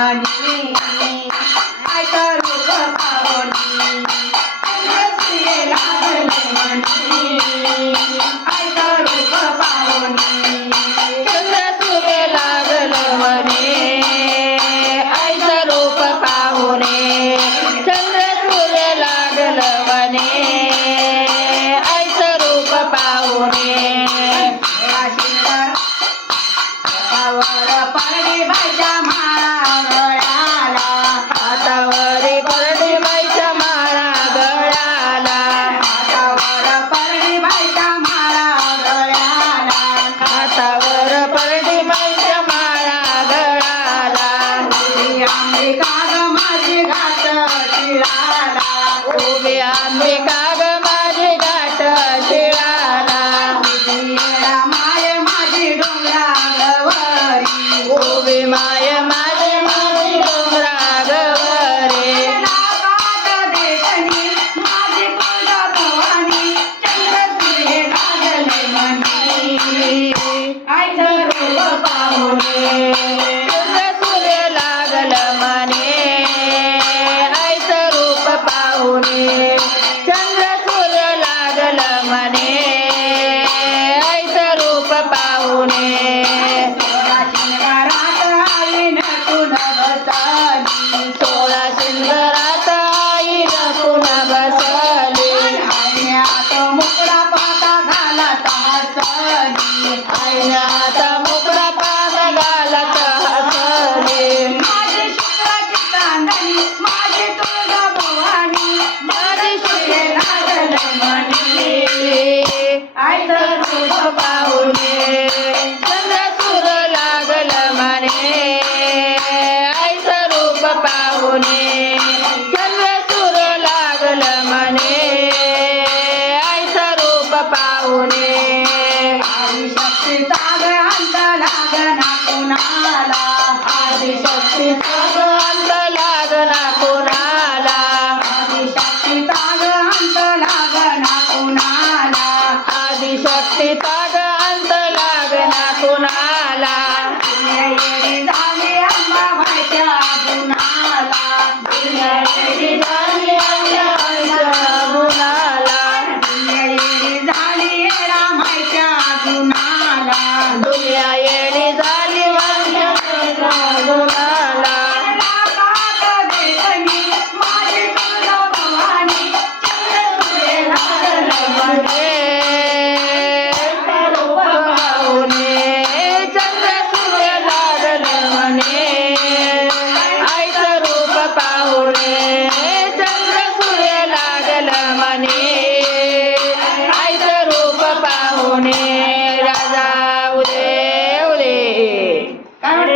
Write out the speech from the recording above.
मनी आईचं रूप पाहुनी चंद्रसूर्य लागले मनी आईचं रूप पाहुनी चंद्रसूर्य लागलं म्हणे आईचं रूप पाहुणे चंद्रसूर्य लागलं म्हणे आईचं रूप पाहुणे हातावर परडी बाईच्या माळा गळ्याला हातावरी परडी बाईच्या माळा गळ्याला हातावर परडी बाईच्या माळा गळ्याला हातावर परडी बाईच्या माळा गळ्याला अंबिका ग माझी घाट शिळाला उभी अंबिका ग माझी घाट शिळाला येडा माय माझी डोंगरावरी उभी माय माझी माझी डोंगरागवरे नागात देखणी माझी तुळजाभवानी चंद्रसूर्य लागले मनी आईचं रूप पाहुणे चंद्रसूर्य लागलं म्हणे आईचं रूप पाहुणे चंद्रसूर्य लागलं म्हणे आईचं रूप पाहुणे सोळा शिंगरात आईन कुणा बसली सोळा शिंगरात आईनं मुकडा पाता घालत हसली आईनं आता मोकळा पान घालत हसले माझी शुक्राची चांदणी माझी तुळजाभवानी माझी सूर्य लागले मनी आईचं रूप पाहुणे चंद्रसूर्य लागलं म्हणे आईचं रूप पाहुणे चंद्रसूर्य लागलं म्हणे आईचं रूप पाहुणे आदिशक्तीचा ग अंत लागना कुणाला आदिशक्तीचा ग अंत लागला कोणाला आदिशक्तीचा ग अंत लागना कुणाला आदिशक्तीचा ग अंत लागला कोणाला येडी झाली अंबाबाईच्या गुणाला येडी झाली अंबाबाईच्या गुणाला येडी झाली रामाईच्या गुणाला दुनिया येडी झाली वांग्याच्या गुणाला नागात देखणी माझी तुळजाभवानी चंद्रसूर्य लागले मनी पाहुणे चंद्रसूर्य लागलं म्हणे आईचं रूप पाहुणे चंद्रसूर्य लागलं म्हणे आईचं रूप पाहुणे